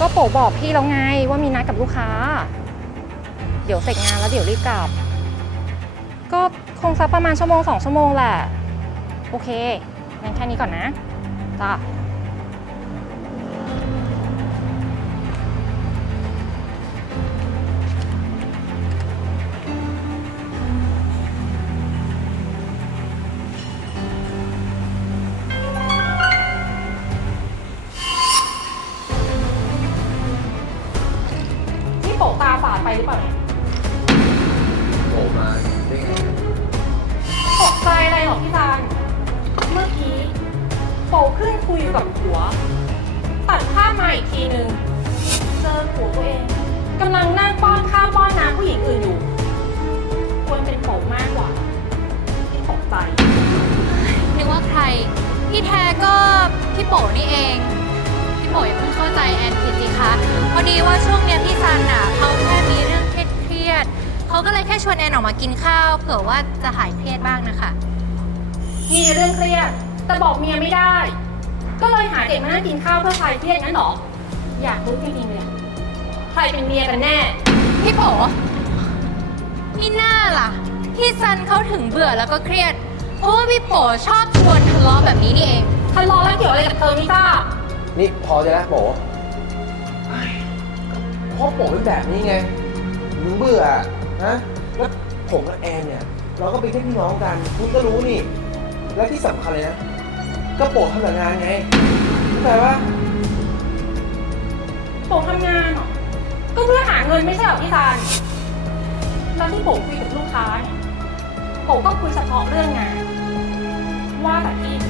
ก็โปบอกพี่แล้วไงว่ามีนัดกับลูกค้า เดี๋ยวเสร็จงานแล้วเดี๋ยวรีบกลับ ก็คงสักประมาณชั่วโมงสองชั่วโมงแหละ โอเคงั้นแค่นี้ก่อนนะจ้า พี่โปตาฝาดไปหรือเปล่าเนี่ยโผล่มาได้ไงตกใจอะไรหรอพี่ซันเมื่อกี้โปขึ้นคุยอยู่กับผัว ตัดภาพมาอีกทีนึง เจอผัวตัวเองกำลังนั่งป้อนข้าวป้อนน้ำผู้หญิงอื่นอยู่ ควรเป็นโปมากกว่าที่ตกใจนึกว่าใครที่แท้ก็พี่โป๋นี่เองพี่ โป๋อย่าเพิ่งเข้าใจแอนผิดสิคะพอดีว่าช่วงเนี้ยพี่ซันอะเขาแค่มีเรื่องเครียดๆเขาก็เลยแค่ชวนแอนออกมากินข้าวเผื่อว่าจะหายเครียดบ้างนะคะ มีเรื่องเครียด แต่บอกเมียไม่ได้ ก็เลยหาเด็กมานั่งกินข้าวเพื่อคลายเครียดงั้นเหรอ อยากรู้จริงๆเลย ใครเป็นเมียกันแน่ พี่โป๋นี่น่าล่ะ พี่ซันเขาถึงเบื่อแล้วก็เครียดเพราะว่าพี่โป๋ชอบชวนทะเลาะแบบนี้นี่เอง ทะเลาะแล้วเกี่ยวอะไรกับเธอไม่ทราบ นี่พอจะแล้วโผเฮ้ยเพราะโผเป็นแบบนี้ไงมึงเบื่อนะแล้วผมกับแอนเนี่ย เราก็เป็นแค่พี่น้องกัน คุณก็รู้นี่ และที่สำคัญเลยนะ ก็โปะทำแต่งานไงเข้าใจปะโปทำงานเหรอ ก็เพื่อหาเงินไม่ใช่เหรอพี่ซานแล้วที่โปคุยกับลูกค้าเนี่ยโปก็คุยเฉพาะเรื่องงาน ว่าแต่พี่พี่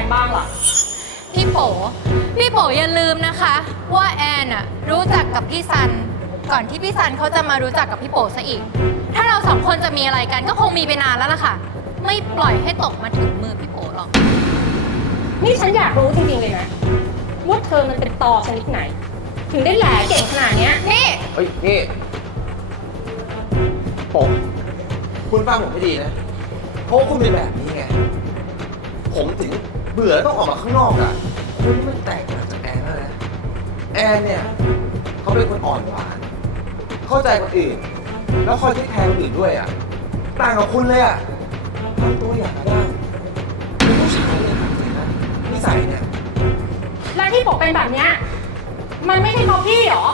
นบ้างล่ะ พี่โป๋พี่โป๋อย่าลืมนะคะ ว่าแอนอะรู้จักกับพี่ซัน ก่อนที่พี่ซันเขาจะมารู้จักกับพี่โป๋ซะอีก ถ้าเราสองคนจะมีอะไรกันก็คงมีไปนานแล้วล่ะค่ะ ไม่ปล่อยให้ตกมาถึงมือพี่โป๋หรอก นี่ฉันอยากรู้จริงๆเลยนะว่าเธอมันเป็นตอชนิดไหน ถึงได้แหลเก่งขนาดเนี้ยนี่เฮ้ยนี่โปะคุณฟังผมให้ดีนะเพราะว่าคุณเป็นแบบนี้ไง ผมถึง เบื่อแล้วต้องออกมาข้างนอกอะคุณนี่มันแตกต่างจากแอนแล้วนะแอนเนี่ยเขาเป็นคนอ่อนหวาน เข้าใจคนอื่น แล้วคอยที่แทนคนอื่นด้วยอะ ต่างกับคุณเลยอะทำตัวอย่างไรบ้างเป็นผู้ชายเนี่ยนะนิสัยเนี่ยและที่โปเป็นแบบเนี้ยมันไม่ใช่เพราะพี่หรอ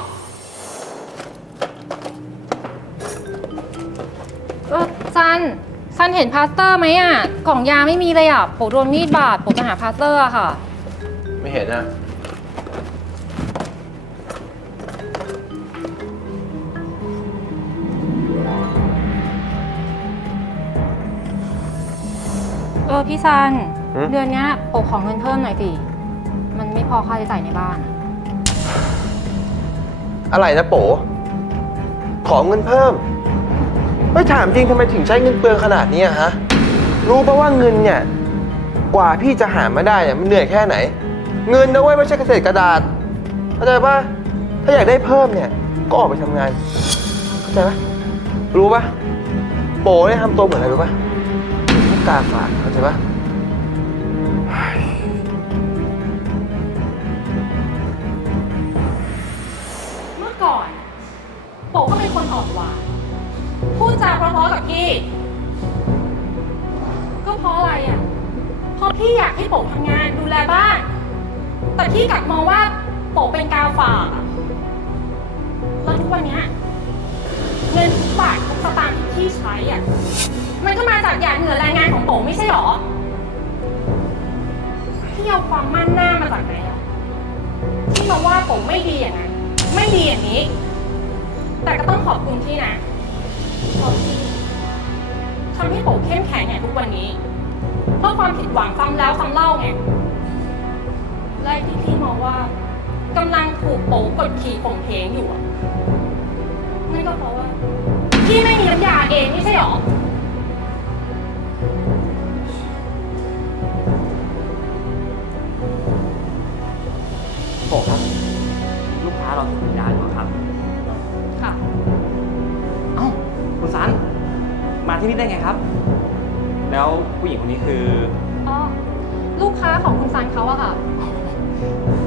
เออซัน ซันเห็นพาสเตอร์ไหมอะ กล่องยาไม่มีเลยอะโปโดนมีดบาดโปจะหาพาสเตอร์อะค่ะ ไม่เห็นนะเออพี่ซันหืมเดือนเนี้ยโปขอเงินเพิ่มหน่อยสิ มันไม่พอค่าใช้จ่ายในบ้าน อะอะไรนะโปขอเงินเพิ่ม เฮ้ยถามจริงทำไมถึงใช้เงินเปลืองขนาดนี้อะฮะ รู้ปะว่าเงินเนี่ย กว่าพี่จะหามาได้เนี่ยมันเหนื่อยแค่ไหน เงินนะเว้ยไม่ใช่เกษตรกระดาษ เข้าใจปะถ้าอยากได้เพิ่มเนี่ย ก็ออกไปทำงาน เข้าใจปะรู้ปะโปเนี่ยทำตัวเหมือนอะไรรู้ปะผู้กาฝากเข้าใจปะ พี่อยากให้โปทำงานดูแลบ้าน แต่พี่กลับมองว่าโปเป็นกาฝากอะแล้วทุกวันเนี้ยเงินทุกบาททุกสตางค์ที่พี่ใช้อะ มันก็มาจากหยาดเหงื่อแรงงานของโปไม่ใช่หรอ พี่เอาความมั่นหน้ามาจากไหนอะที่มาว่าผมไม่ดีอย่างนั้นไม่ดีอย่างนี้ แต่ก็ต้องขอบคุณพี่นะขอบพี่ทำให้ผมเข้มแข็งไงทุกวันนี้ ผิดหวังซ้ำแล้วซ้ำเล่าไงและที่พี่มองว่ากำลังถูกโป๋กดขี่ข่มเหงอยู่อะนั่นก็เพราะว่า พี่ไม่มีน้ำยาเองไม่ใช่หรอโปะครับ ลูกค้าเราถึงยาอยู่ครับ ค่ะ เอ้าคุณซัน มาที่นี่ได้ไงครับ แล้วผู้หญิงคนนี้คือ อ๋อลูกค้าของคุณซันเขาอะค่ะ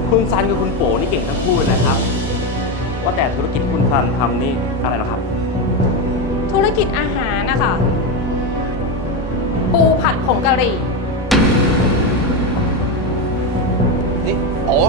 คุณซันกับคุณโป๋นี่เก่งทั้งคู่เลยนะครับ ว่าแต่ธุรกิจที่คุณซันทำนี่อะไรเหรอครับ ธุรกิจอาหารนะคะ ปูผัดผงกะหรี่ นี่โอ้